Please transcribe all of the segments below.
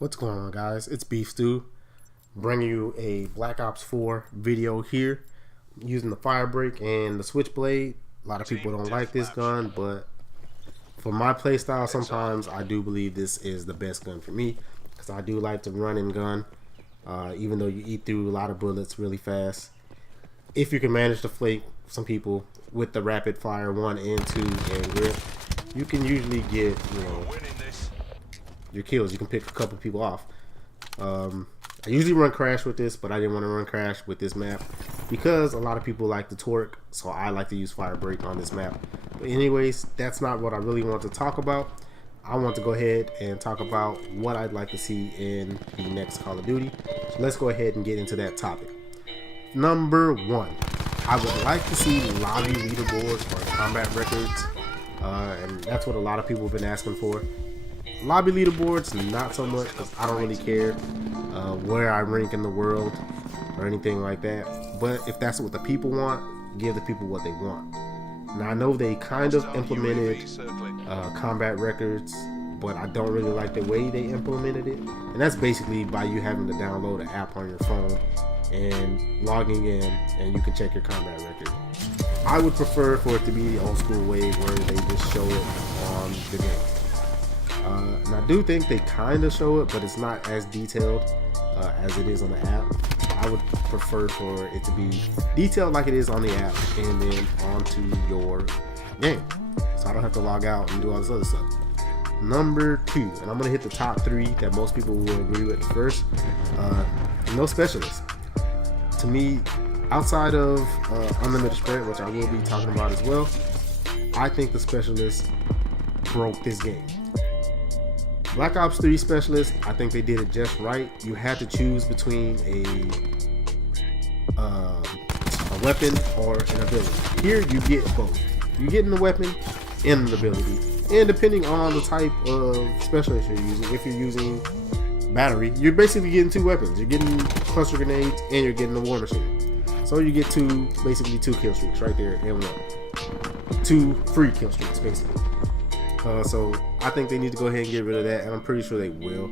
What's going on, guys? It's Beef Stew, bringing you a Black Ops 4 video here using the fire break and the switchblade. A lot of people don't like this gun, but for my playstyle, sometimes I do believe this is the best gun for me because I do like to run and gun, even though you eat through a lot of bullets really fast. If you can manage to flake some people with the rapid fire 1 and 2 and grip, you can usually get, your kills. You can pick a couple people off. I usually run Crash with this, but I didn't want to run Crash with this map because a lot of people like the torque, so I like to use fire break on this map. But anyways, that's not what I really want to talk about. I want to go ahead and talk about what I'd like to see in the next Call of Duty. So let's go ahead and get into that topic. Number 1, I would like to see lobby leaderboards or combat records, and that's what a lot of people have been asking for. Lobby leaderboards, not so much, because I don't really care where I rank in the world or anything like that. But if that's what the people want, give the people what they want. Now, I know they kind of implemented combat records, but I don't really like the way they implemented it. And that's basically by you having to download an app on your phone and logging in, and you can check your combat record. I would prefer for it to be the old school way where they just show it on the game. And I do think they kind of show it, but it's not as detailed as it is on the app. I would prefer for it to be detailed like it is on the app and then onto your game, so I don't have to log out and do all this other stuff. Number 2, and I'm going to hit the top 3 that most people will agree with first. No specialists. To me, outside of unlimited sprint, which I will be talking about as well, I think the specialists broke this game. Black Ops 3 specialists, I think they did it just right. You had to choose between a weapon or an ability. Here you get both. You're getting the weapon and the ability. And depending on the type of specialist you're using, if you're using battery, you're basically getting 2 weapons. You're getting cluster grenades and you're getting the war machine. So you get basically 2 kill streaks right there and 1. 2 free kill streaks, basically. So I think they need to go ahead and get rid of that, and I'm pretty sure they will,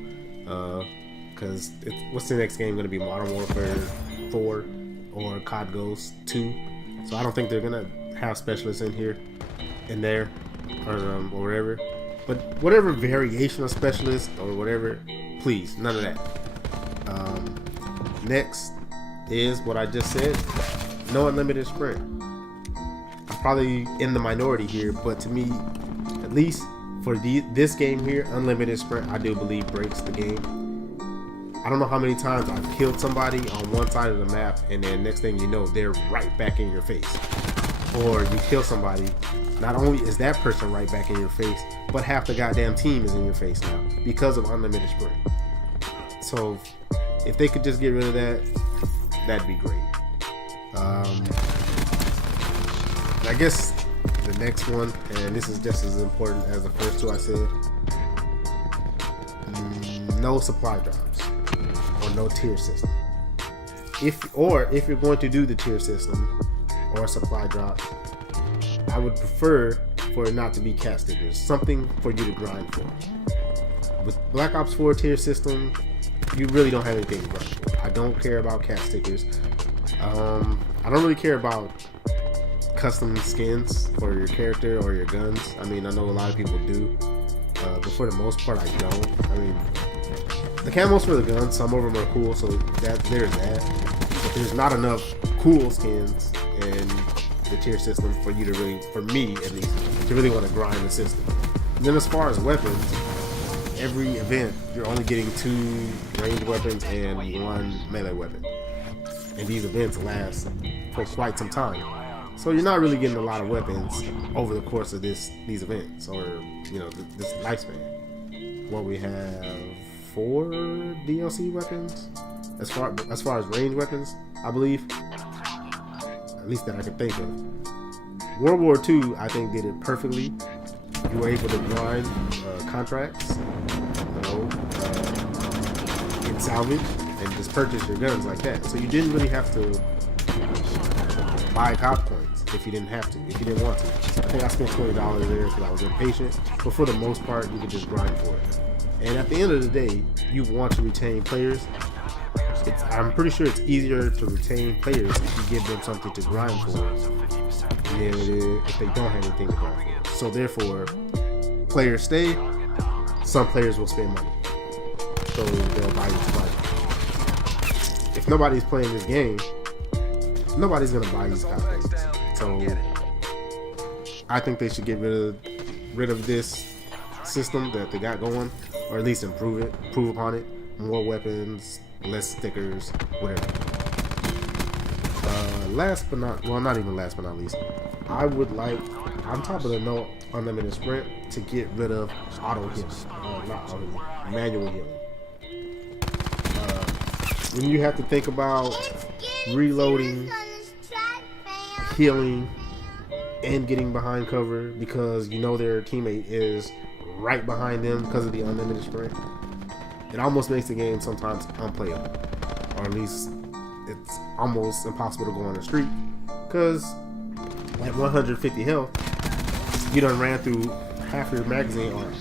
because what's the next game going to be? Modern Warfare 4 or COD Ghost 2? So I don't think they're going to have specialists in there, or whatever. But whatever variation of specialist or whatever, please, none of that. Next is what I just said, no unlimited sprint. I'm probably in the minority here, but to me, at least for this game here, unlimited sprint, I do believe breaks the game. I don't know how many times I've killed somebody on one side of the map, and then next thing you know, they're right back in your face. Or you kill somebody, not only is that person right back in your face, but half the goddamn team is in your face now because of unlimited sprint. So if they could just get rid of that, that'd be great. I guess the next one, and this is just as important as the first 2 I said, no supply drops or no tier system. If you're going to do the tier system or supply drop, I would prefer for it not to be cat stickers, something for you to grind for. With Black Ops 4 tier system, you really don't have anything to grind for. I don't care about cat stickers. I don't really care about custom skins for your character or your guns. I mean, I know a lot of people do, but for the most part, I don't. I mean, the camos for the guns, some of them are cool, so there's that. But there's not enough cool skins in the tier system for you to really, for me at least, to really want to grind the system. And then as far as weapons, every event you're only getting 2 ranged weapons and 1 melee weapon, and these events last for quite some time. So you're not really getting a lot of weapons over the course of these events, or this lifespan. Well, we have 4 DLC weapons as far as range weapons, I believe, at least that I can think of. World War II, I think, did it perfectly. You were able to grind contracts, get salvage, and just purchase your guns like that. So you didn't really have to buy cop coins if you didn't have to, if you didn't want to. I think I spent $20 there because I was impatient, but for the most part, you could just grind for it. And at the end of the day, you want to retain players. I'm pretty sure it's easier to retain players if you give them something to grind for than it is if they don't have anything to grind for. So therefore, players stay, some players will spend money. So they'll buy you twice. If nobody's playing this game, nobody's gonna buy these copies. So I think they should get rid of this system that they got going, or at least improve upon it. More weapons, less stickers, whatever. Not even last but not least, I would like, on top of the no unlimited sprint, to get rid of auto healing, manual healing. When you have to think about reloading, healing, and getting behind cover because you know their teammate is right behind them because of the unlimited sprint, it almost makes the game sometimes unplayable, or at least it's almost impossible to go on the street because at 150 health, you done ran through half your magazine or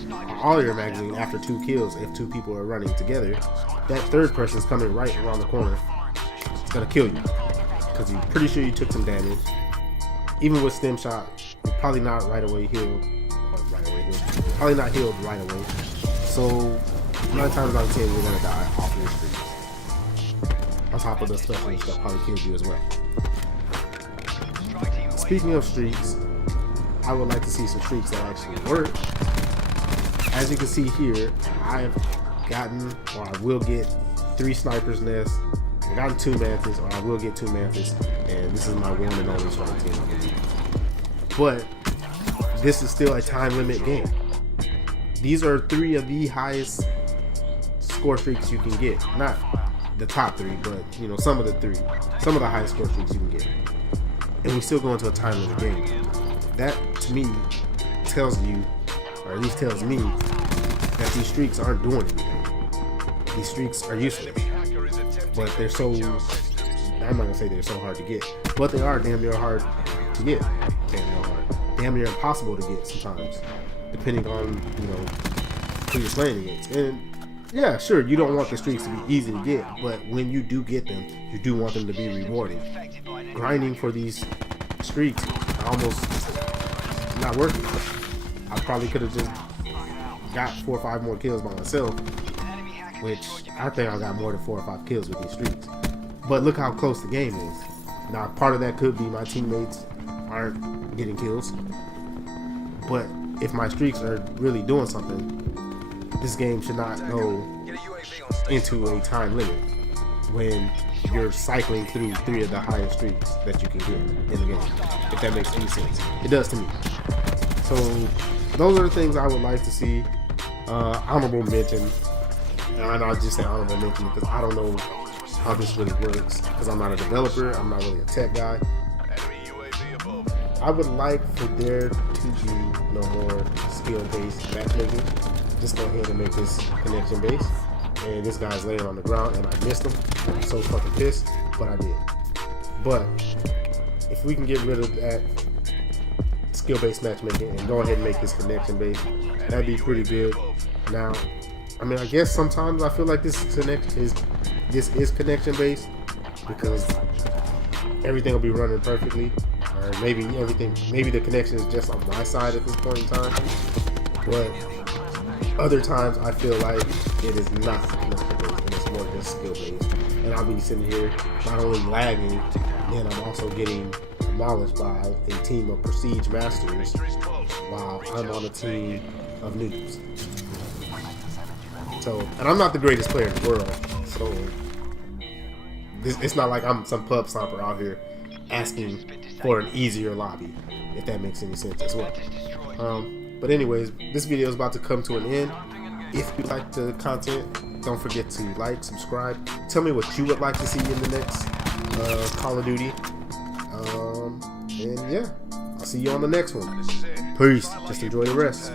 all your magazine after 2 kills. If 2 people are running together, that third person's coming right around the corner. It's gonna kill you because you're pretty sure you took some damage. Even with stem shot, you're probably not probably not healed right away. So 9 times out of 10, you're gonna die off your streaks. On top of the specialist that probably kills you as well. Speaking of streaks, I would like to see some streaks that actually work. As you can see here, I've gotten, or I will get 3 snipers nests. I've gotten 2 mantis, or I will get 2 mantis, and this is my one and only strike team. But this is still a time limit game. These are 3 of the highest score streaks you can get. Not the top 3, but you know, some of the highest score streaks you can get. And we still go into a time limit game. That to me tells you, or at least tells me, that these streaks aren't doing anything. These streaks are useless. But they're so, I'm not gonna say they're so hard to get, but they are damn near hard to get. Damn near impossible to get sometimes, depending on, you know, who you're playing against. And yeah, sure, you don't want the streaks to be easy to get, but when you do get them, you do want them to be rewarding. Grinding for these streaks are almost not working. I probably could have just got 4 or 5 more kills by myself, which I think I got more than 4 or 5 kills with these streaks. But look how close the game is. Now, part of that could be my teammates aren't getting kills, but if my streaks are really doing something, this game should not go into a time limit when you're cycling through 3 of the highest streaks that you can get in the game, if that makes any sense. It does to me. So those are the things I would like to see. Honorable mention, and I'll just say honorable mention because I don't know how this really works because I'm not a developer, I'm not really a tech guy. I would like for there to be no more skill-based matchmaking. Just go ahead and make this connection based. And this guy's laying on the ground and I missed him. I'm so fucking pissed, but I did. But if we can get rid of that skill-based matchmaking and go ahead and make this connection based, that'd be pretty good. Now, I mean, I guess sometimes I feel like this is connection based because everything will be running perfectly, or maybe the connection is just on my side at this point in time. But other times I feel like it is not connection based and it's more just skill based. And I'll be sitting here not only lagging, then I'm also getting demolished by a team of prestige masters while I'm on a team of noobs. So, and I'm not the greatest player in the world, so it's not like I'm some pub stomper out here asking for an easier lobby, if that makes any sense as well. But anyways, this video is about to come to an end. If you like the content, don't forget to like, subscribe. Tell me what you would like to see in the next Call of Duty. And yeah, I'll see you on the next one. Peace. Just enjoy the rest.